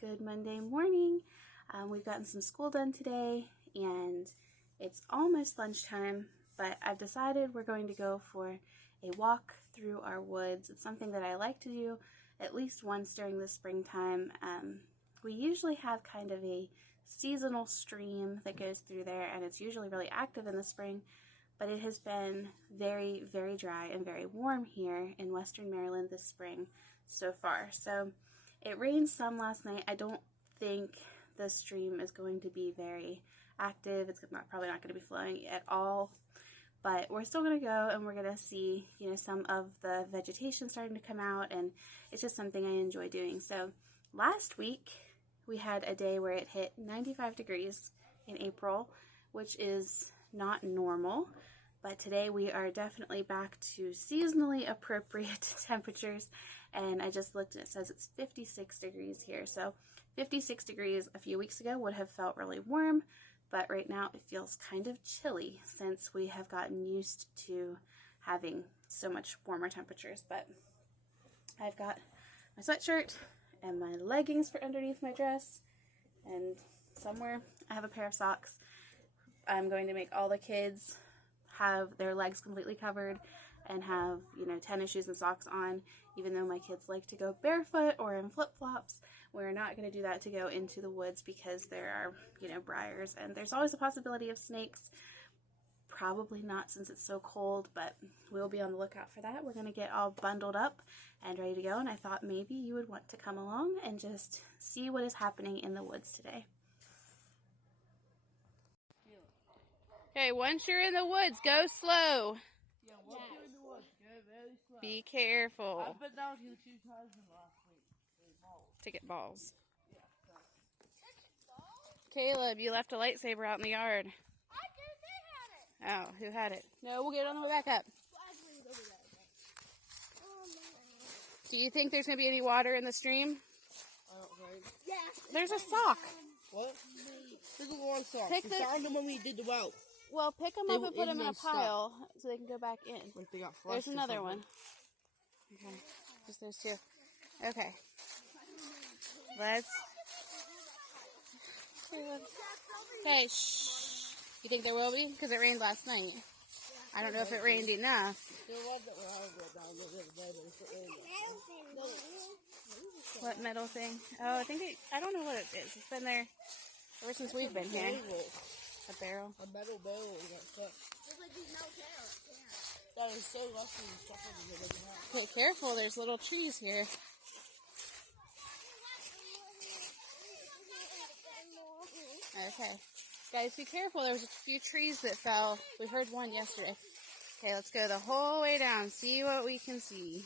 Good Monday morning. We've gotten some school done today and it's almost lunchtime, but I've decided we're going to go for a walk through our woods. It's something that I like to do at least once during the springtime. We usually have kind of a seasonal stream that goes through there, and it's usually really active in the spring, but it has been very, very dry and very warm here in Western Maryland this spring so far. So it rained some last night. I don't think the stream is going to be very active. It's probably not going to be flowing at all, but we're still going to go and we're going to see, some of the vegetation starting to come out, and it's just something I enjoy doing. So last week we had a day where it hit 95 degrees in April, which is not normal. But today we are definitely back to seasonally appropriate temperatures, and I just looked and it says it's 56 degrees here. So 56 degrees a few weeks ago would have felt really warm, but right now it feels kind of chilly since we have gotten used to having so much warmer temperatures. But I've got my sweatshirt and my leggings for underneath my dress, and somewhere I have a pair of socks. I'm going to make all the kids have their legs completely covered and have, tennis shoes and socks on. Even though my kids like to go barefoot or in flip-flops, we're not going to do that to go into the woods because there are, briars, and there's always a possibility of snakes. Probably not since it's so cold, but we'll be on the lookout for that. We're going to get all bundled up and ready to go, and I thought maybe you would want to come along and just see what is happening in the woods today. Okay, once you're in the woods, go slow. Yeah, once you're in the woods, go very slow. Be careful. I've been down here 2 times in the last week. To get balls. Yeah. Caleb, you left a lightsaber out in the yard. I did. They had it. Oh, who had it? No, we'll get it on the way back up. Well, I believe over there. Do you think there's going to be any water in the stream? I don't think. Yes. There's a sock. What? There's a lot of socks. Pick We the- found them when we did the well. Well, pick them They up were and put in them in a those pile so they can go back in. Like they got flushed. There's or another something. one. Okay, just those two. Okay. Let's... Okay, shh. You think there will be? Because it rained last night. I don't know if it rained enough. There was that were out down there the other day, but it's really What metal thing? Oh, I don't know what it is. It's been there ever since we've been here. A barrel. A metal barrel we got stuck. It's like these metal carrots. That is so lucky and stuff over here doesn't have. Okay, careful. There's little trees here. Okay. Guys, be careful. There was a few trees that fell. We heard one yesterday. Okay, let's go the whole way down. See what we can see.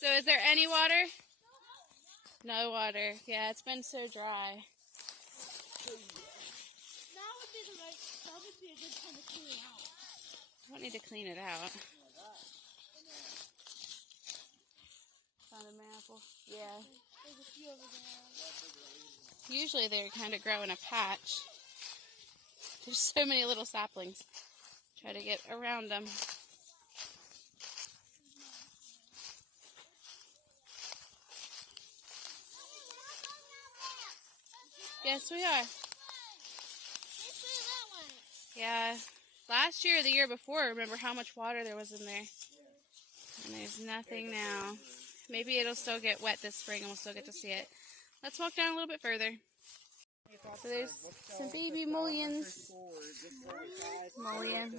So is there any water? No water. Yeah, it's been so dry. That would be a good time to clean it out. I don't need to clean it out. Found an apple. Yeah. There's a few over there. Usually they kind of grow in a patch. There's so many little saplings. Try to get around them. Yes, we are. Yeah. Last year or the year before, remember how much water there was in there? And there's nothing now. Maybe it'll still get wet this spring and we'll still get to see it. Let's walk down a little bit further. So there's some baby mullions. Mullion.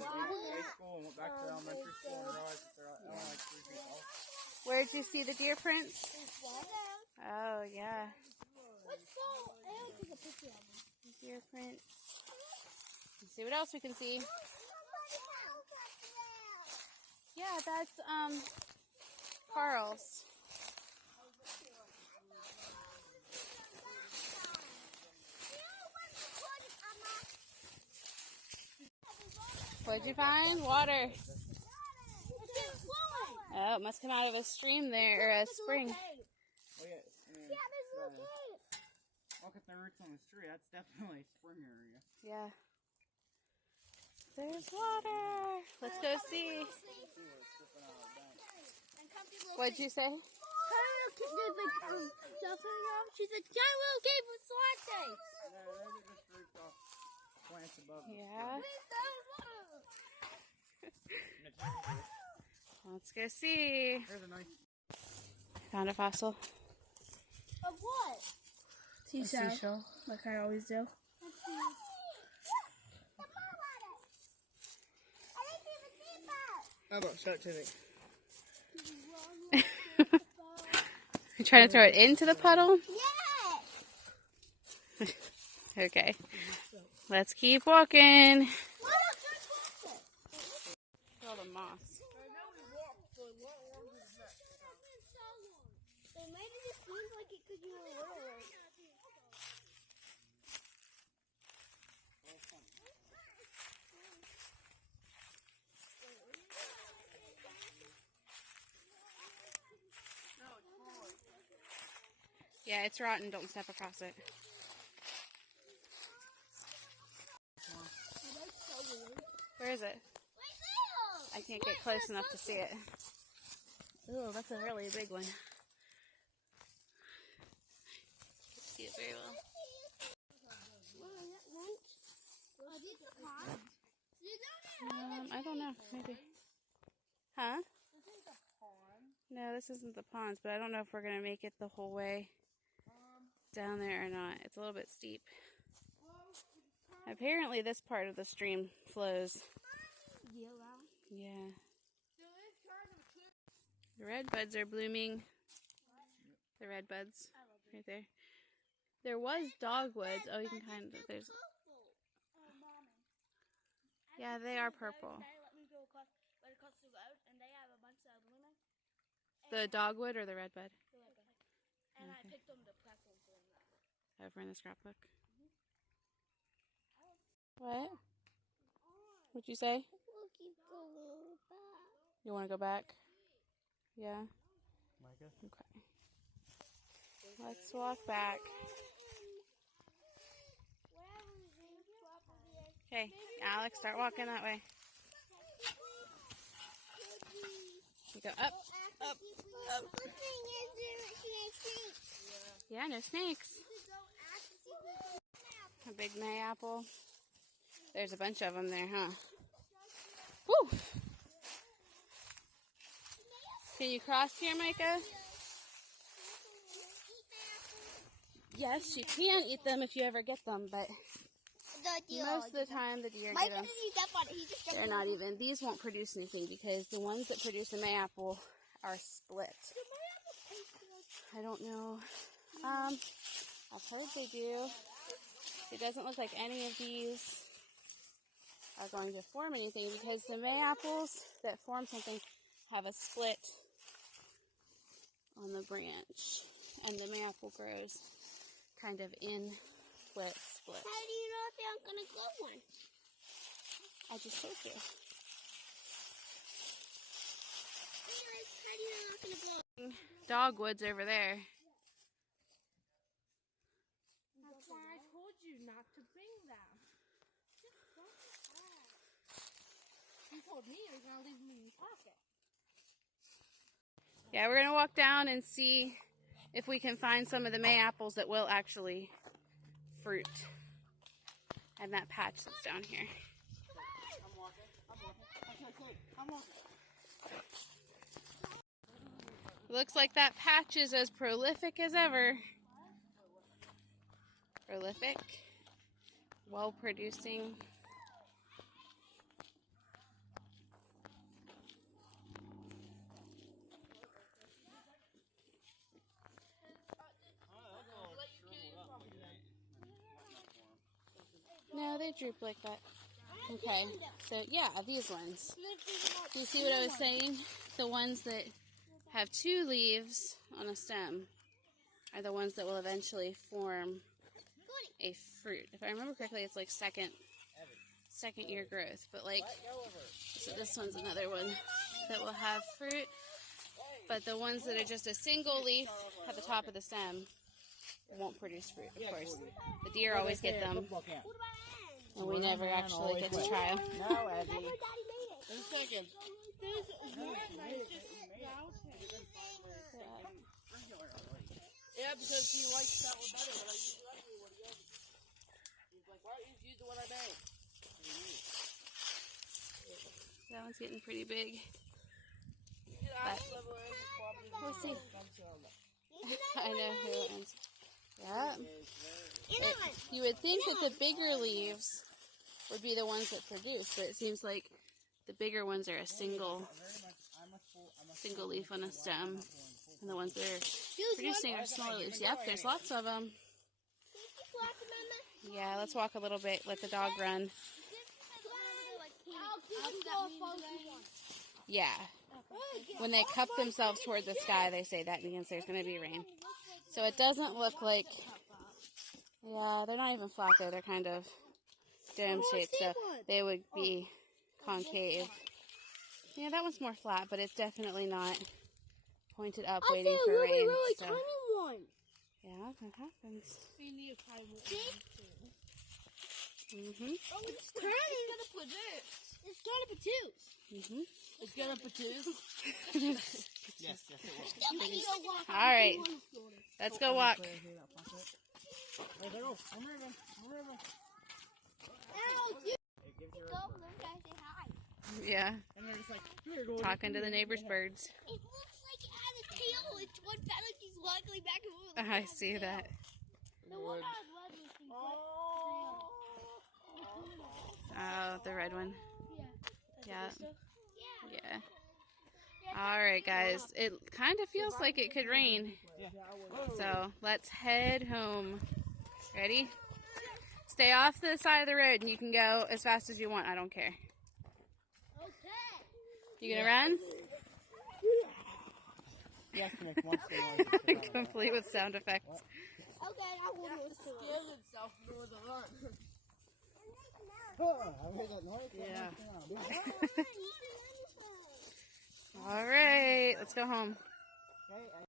Where'd you see the deer prints? Oh, yeah. Let's go. I will take a picture of them. Deer prints. Let's see what else we can see. Yeah, that's, Carl's. What'd you find? Water. Oh, it must come out of a stream there, or a spring. Oh, yeah. Yeah, there's a little cave. Look at the roots on this tree. That's definitely a spring area. Yeah. There's water. Let's go see. What'd you say? Come to there's like stuff hanging off. She's like, giant little cave with slide things. No, those are just roofed off plants above. Yeah. Where's those ones? Let's go see. There's a nice. Found a fossil. Of what? Seashell. Like I always do. How about show it to me? You trying to throw it into the puddle? Yeah. Okay. Let's keep walking. All the moss. So maybe this seems like it could be a little. Yeah, it's rotten. Don't step across it. Where is it? I can't get close enough to see it. Oh, that's a really big one. Can't see it very well. I don't know. Maybe. Huh? No, this isn't the ponds, but I don't know if we're going to make it the whole way down there or not. It's a little bit steep. Apparently this part of the stream flows. Yeah. The red buds are blooming. The red buds right there. There was dogwoods. Oh, you can kind of, there's. Yeah, they are purple. The dogwood or the red bud? And I picked them to press them for them. Over in the scrapbook. What? What'd you say? You want to go back? Yeah? Micah? Okay. Let's walk back. Okay, Alex, start walking that way. You go up, up, up. Yeah, no snakes. A big mayapple. There's a bunch of them there, huh? Woo! Can you cross here, Micah? Yes, you can eat them if you ever get them, but most of the time the deer get them. They're not even. These won't produce anything because the ones that produce a mayapple are split. I don't know. I've heard they do. It doesn't look like any of these are going to form anything because the mayapples that form something have a split on the branch, and the mayapple grows kind of in split. How do you know if they aren't gonna grow one? I just told you. How do you know they're not gonna grow? Dogwoods over there. That's why I told you not to bring them. You told me you were gonna leave them in your pocket. Yeah, we're gonna walk down and see if we can find some of the mayapples that will actually fruit. And that patch that's down here. Looks like that patch is as prolific as ever. Prolific. Well producing. No, they droop like that. Okay, so yeah, these ones. Do you see what I was saying? The ones that have two leaves on a stem are the ones that will eventually form a fruit. If I remember correctly, it's like second year growth. But like, so this one's another one that will have fruit. But the ones that are just a single leaf at the top of the stem won't produce fruit, of course. The deer always get them, and we never actually get to try them. No, Abby. In a second. because he likes that one better, but I use the other one again. He's like, why don't you use the one I made? That one's getting pretty big. You can ask them where it's probably We'll see. something on that. I know who it is. Yeah. It's very- You would think that the bigger leaves would be the ones that produce, but it seems like the bigger ones are a single leaf on a stem, and the ones that are producing are smaller leaves. Yep, there's lots of them. Yeah, let's walk a little bit, let the dog run. Yeah. When they cup themselves toward the sky, they say that means there's going to be rain. So it doesn't look like, yeah, they're not even flat though, they're kind of dome shaped, so they would be concave. Yeah, that one's more flat, but it's definitely not pointed up waiting for rain. So. one. Yeah, that happens. We need a tiny one. Mhm. Oh, it's gonna produce. It's gonna produce. Mhm. It's gonna produce. Yes, it will. All right, let's go walk. Hey, there go. I'm moving. Ow, you It gives you a go over there and say hi. Yeah, and they're just like, here, go. talking to the neighbor's birds. It looks like it has a tail. It's one pattern. Like he's waggling back and forth. I see that. The one I was waggling was Oh, the red one. Yeah. Yeah. Yeah. All right, guys. It kind of feels like it could rain. So let's head home. Ready? Stay off the side of the road and you can go as fast as you want. I don't care. Okay. You gonna run? You have to make monster noises. Complete with sound effects. Okay, I will do it. Scared himself more than run. I heard that noise. Yeah. Okay. All right, let's go home. Okay,